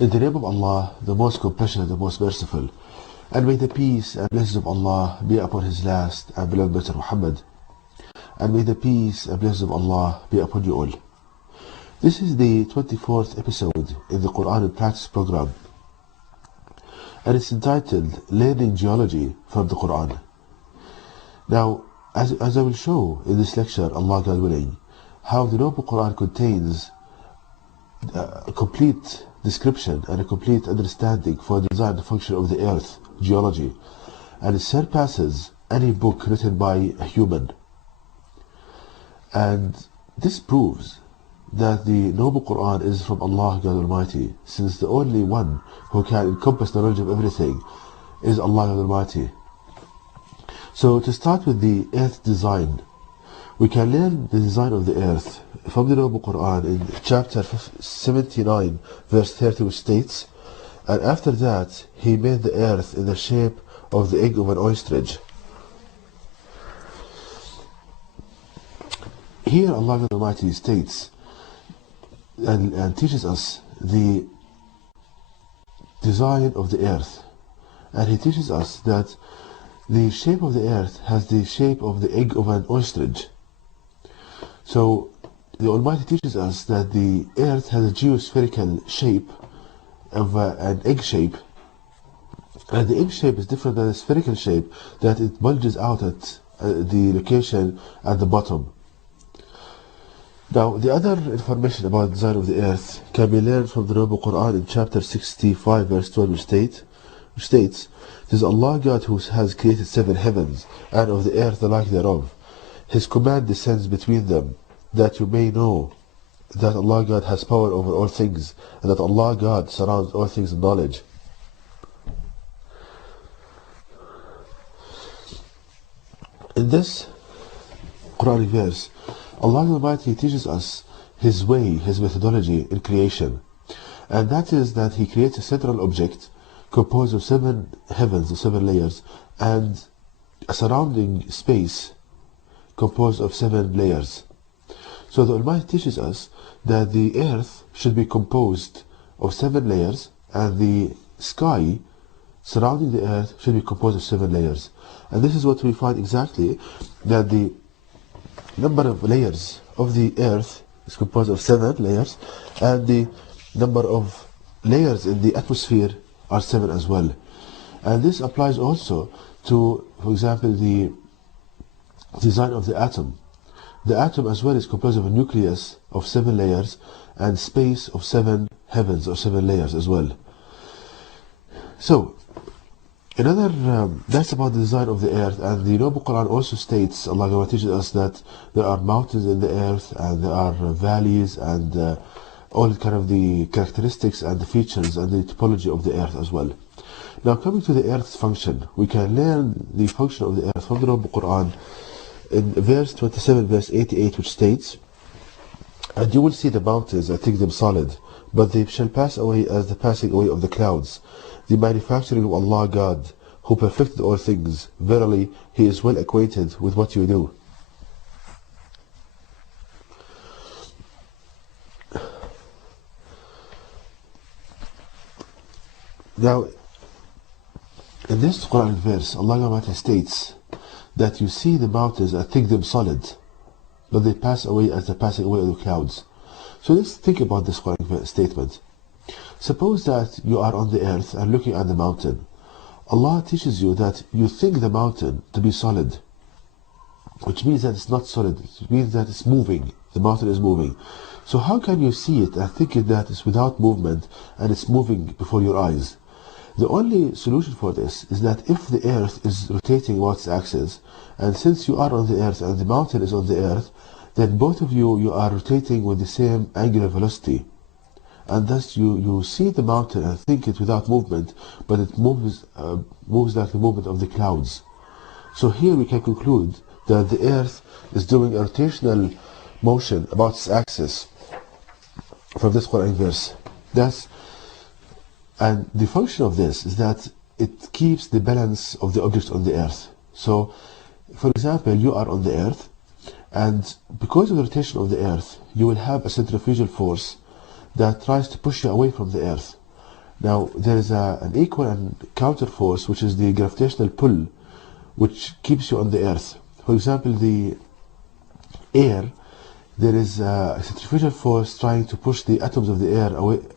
In the name of Allah, the most compassionate, the most merciful. And may the peace and blessings of Allah be upon His last and beloved Messenger Muhammad. And may the peace and blessings of Allah be upon you all. This is the 24th episode in the Quran and Practice program. And it's entitled Learning Geology from the Quran. Now, as I will show in this lecture, Allah God willing, how the Noble Quran contains a complete description and a complete understanding for the design and function of the earth, geology, and it surpasses any book written by a human. And this proves that the Noble Quran is from Allah God Almighty, since the only one who can encompass knowledge of everything is Allah God Almighty. So to start with the earth design, we can learn the design of the earth from the Noble Quran in chapter 79 verse 30, which states, and after that He made the earth in the shape of the egg of an ostrich. Here Allah God Almighty states and teaches us the design of the earth, and He teaches us that the shape of the earth has the shape of the egg of an ostrich. So the Almighty teaches us that the earth has a geospherical shape of an egg shape, and the egg shape is different than the spherical shape, that it bulges out at the location at the bottom. Now, the other information about the design of the earth can be learned from the Noble Quran in chapter 65 verse 12, which states, "It is Allah God who has created 7 heavens, and of the earth the like thereof. His command descends between them, that you may know that Allah God has power over all things, and that Allah God surrounds all things in knowledge." In this Quranic verse, Allah Almighty teaches us His way, His methodology in creation. And that is that He creates a central object composed of 7 heavens, or 7 layers, and a surrounding space composed of 7 layers. So the Almighty teaches us that the earth should be composed of 7 layers, and the sky surrounding the earth should be composed of 7 layers. And this is what we find exactly, that the number of layers of the earth is composed of 7 layers, and the number of layers in the atmosphere are 7 as well. And this applies also to, for example, the design of the atom. The atom as well is composed of a nucleus of 7 layers and space of 7 heavens, or 7 layers as well. So another, that's about the design of the earth. And the Noble Quran also states, Allah teaches us that there are mountains in the earth, and there are valleys, and all kind of the characteristics and the features and the topology of the earth as well. Now, coming to the earth's function, we can learn the function of the earth from the Noble Quran in verse 27, verse 88, which states, "And you will see the mountains and think them solid, but they shall pass away as the passing away of the clouds. The manufacturing of Allah God, who perfected all things. Verily, He is well acquainted with what you do." Now, in this Quranic verse, Allah states that you see the mountains and think them solid, but they pass away as the passing away of the clouds. So let's think about this Quranic statement. Suppose that you are on the earth and looking at the mountain. Allah teaches you that you think the mountain to be solid, which means that it's not solid. It means that it's moving. The mountain is moving. So how can you see it and think that it's without movement and it's moving before your eyes? The only solution for this is that if the earth is rotating about its axis, and since you are on the earth and the mountain is on the earth, then both of you are rotating with the same angular velocity. And thus you see the mountain and think it without movement, but it moves like the movement of the clouds. So here we can conclude that the earth is doing a rotational motion about its axis from this Quranic verse. And the function of this is that it keeps the balance of the objects on the earth. So, for example, you are on the earth, and because of the rotation of the earth, you will have a centrifugal force that tries to push you away from the earth. Now there is an equal and counter force, which is the gravitational pull, which keeps you on the earth. For example, the air, there is a centrifugal force trying to push the atoms of the air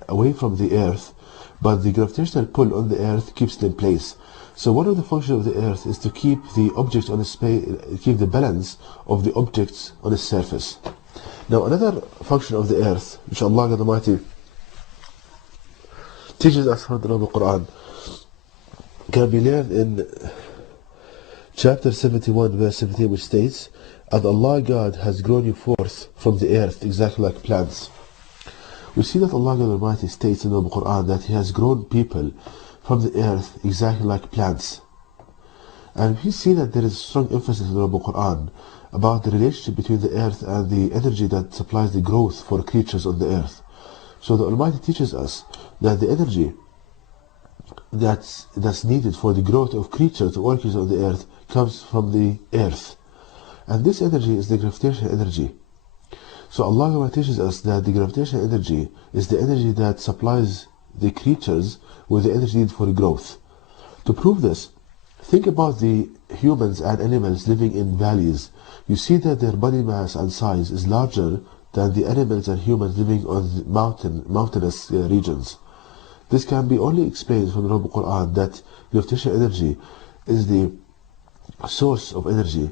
away from the earth, but the gravitational pull on the earth keeps it in place. So one of the functions of the earth is to keep the objects on the space, keep the balance of the objects on its surface. Now another function of the earth, which Allah God Almighty teaches us from the Noble Quran, can be learned in chapter 71 verse 17, which states, "And Allah God has grown you forth from the earth exactly like plants." We see that Allah God Almighty states in the Noble Quran that He has grown people from the earth exactly like plants. And we see that there is strong emphasis in the Noble Quran about the relationship between the earth and the energy that supplies the growth for creatures on the earth. So the Almighty teaches us that the energy that's needed for the growth of creatures, or creatures on the earth, comes from the earth. And this energy is the gravitational energy. So Allah teaches us that the gravitational energy is the energy that supplies the creatures with the energy needed for growth. To prove this, think about the humans and animals living in valleys. You see that their body mass and size is larger than the animals and humans living on mountainous regions. This can be only explained from the Noble Quran that gravitational energy is the source of energy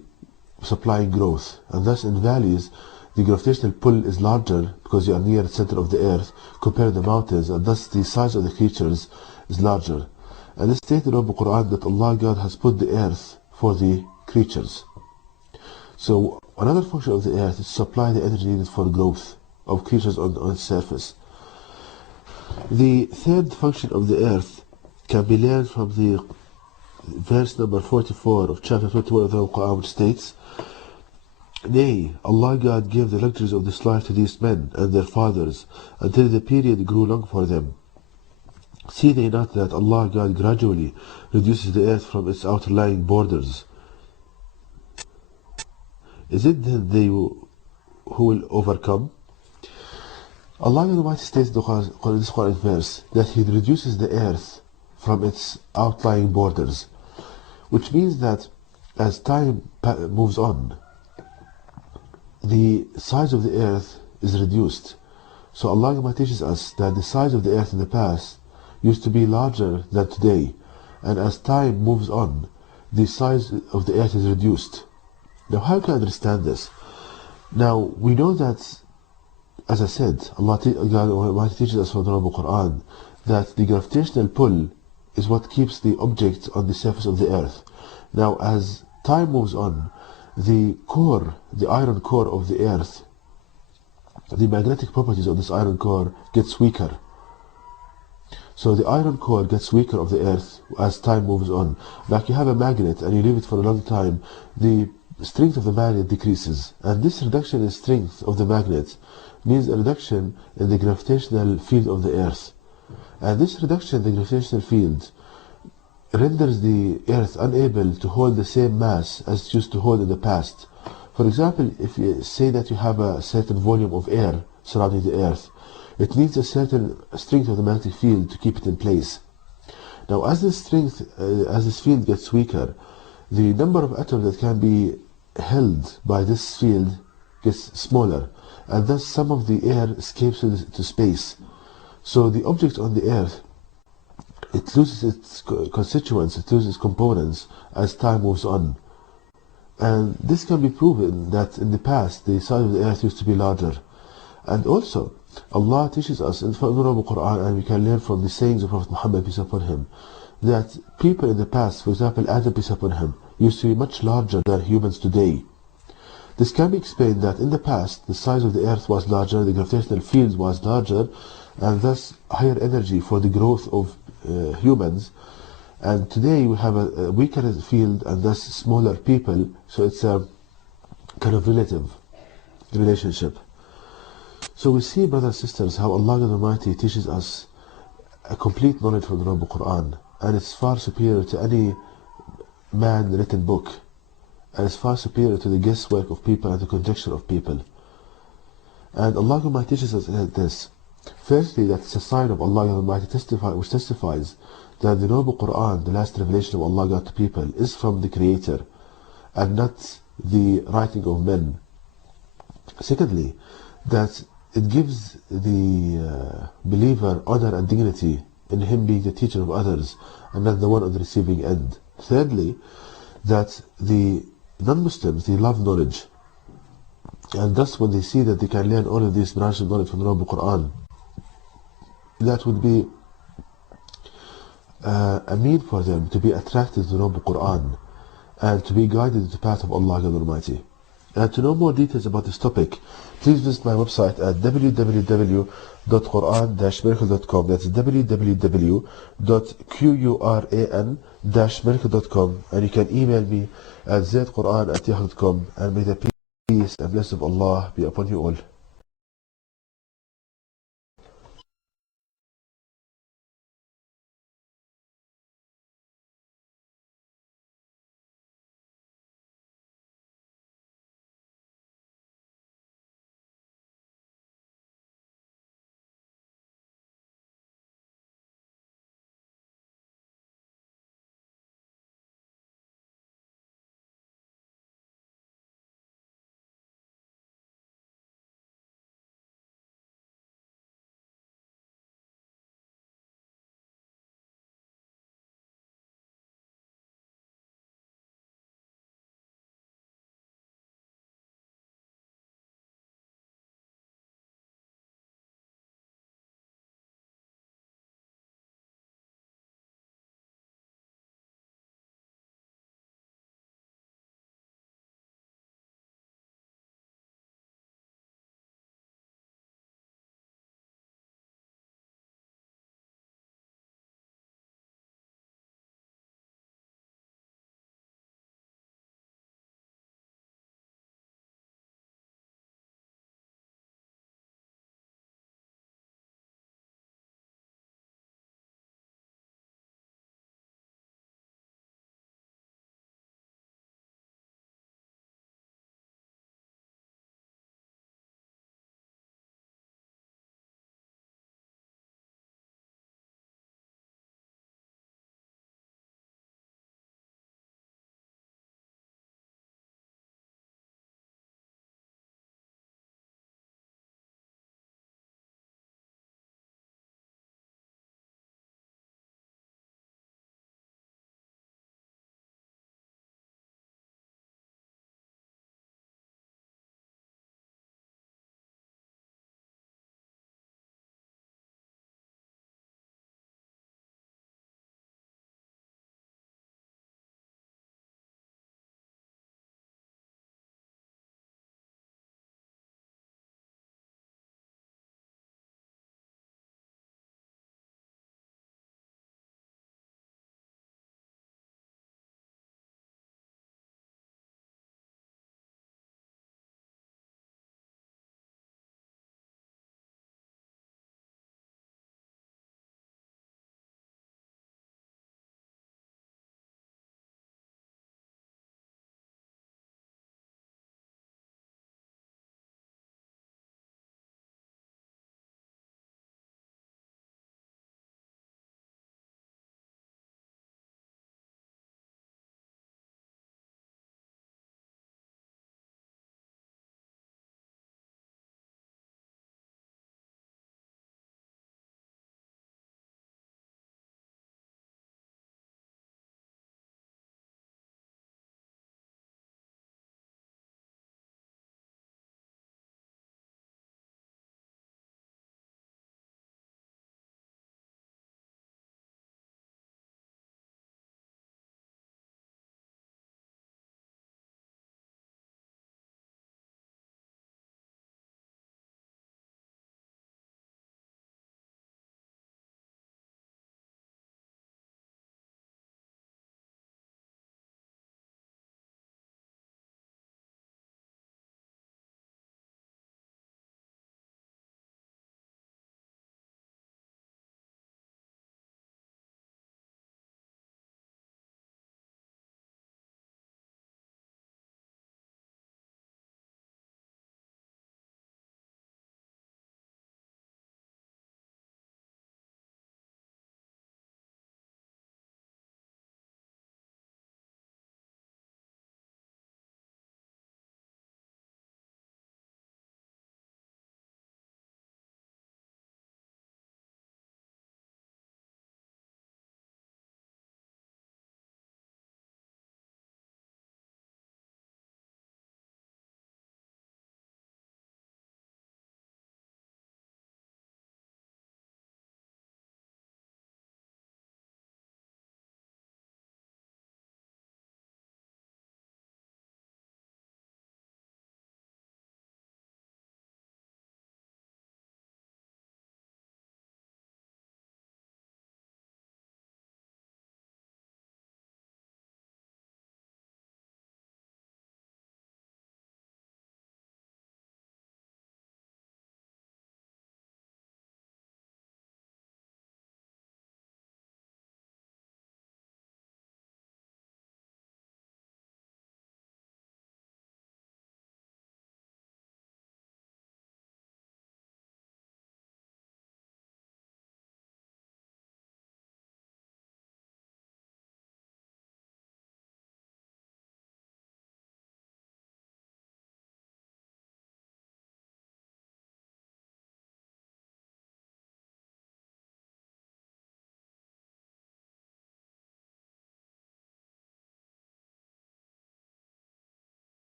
supplying growth, and thus in valleys the gravitational pull is larger because you are near the center of the earth compared to the mountains, and thus the size of the creatures is larger. And it states in the Noble Quran that Allah God has put the earth for the creatures. So another function of the earth is to supply the energy needed for growth of creatures on its surface. The third function of the earth can be learned from the verse number 44 of chapter 21 of the Quran, which states, "Nay, Allah God gave the luxuries of this life to these men and their fathers until the period grew long for them. See they not that Allah God gradually reduces the earth from its outlying borders? Is it then they who will overcome?" Allah Almighty states in this Quran verse that He reduces the earth from its outlying borders, which means that as time moves on, the size of the earth is reduced. So Allah Almighty teaches us that the size of the earth in the past used to be larger than today, and as time moves on, the size of the earth is reduced. Now how can I understand this? Now we know that, as I said, Allah teaches us from the Noble Quran that the gravitational pull is what keeps the object on the surface of the earth. Now as time moves on, the iron core of the earth, the magnetic properties of this iron core gets weaker. So the iron core gets weaker of the earth as time moves on. Like you have a magnet and you leave it for a long time, the strength of the magnet decreases, and this reduction in strength of the magnet means a reduction in the gravitational field of the earth. And this reduction in the gravitational field renders the earth unable to hold the same mass as it used to hold in the past. For example, if you say that you have a certain volume of air surrounding the earth, it needs a certain strength of the magnetic field to keep it in place. Now as this field gets weaker, the number of atoms that can be held by this field gets smaller, and thus some of the air escapes to space. So the object on the earth, it loses its constituents, it loses its components as time moves on. And this can be proven that in the past the size of the earth used to be larger. And also Allah teaches us in the Noble Quran, and we can learn from the sayings of Prophet Muhammad, peace upon him, that people in the past, for example Adam, peace upon him, used to be much larger than humans today. This can be explained that in the past the size of the earth was larger, the gravitational field was larger, and thus higher energy for the growth of humans. And today we have a weaker field and thus smaller people, so it's a kind of relative relationship. So we see, brothers and sisters, how Allah Almighty teaches us a complete knowledge from the Noble Quran, and it's far superior to any man-written book, and it's far superior to the guesswork of people and the conjecture of people. And Allah Almighty teaches us this. Firstly, that it's a sign of Allah Almighty which testifies that the noble Quran, the last revelation of Allah God to people, is from the Creator and not the writing of men. Secondly, that it gives the believer honor and dignity in him being the teacher of others and not the one on the receiving end. Thirdly, that the non-Muslims, they love knowledge, and thus when they see that they can learn all of these branches of knowledge from the noble Quran, that would be a mean for them to be attracted to the noble Quran and to be guided to the path of Allah Almighty. And to know more details about this topic, please visit my website at www.quran-miracle.com. That's www.quran-miracle.com, and you can email me at zaidquran@yahoo.com, and may the peace and blessing of Allah be upon you all.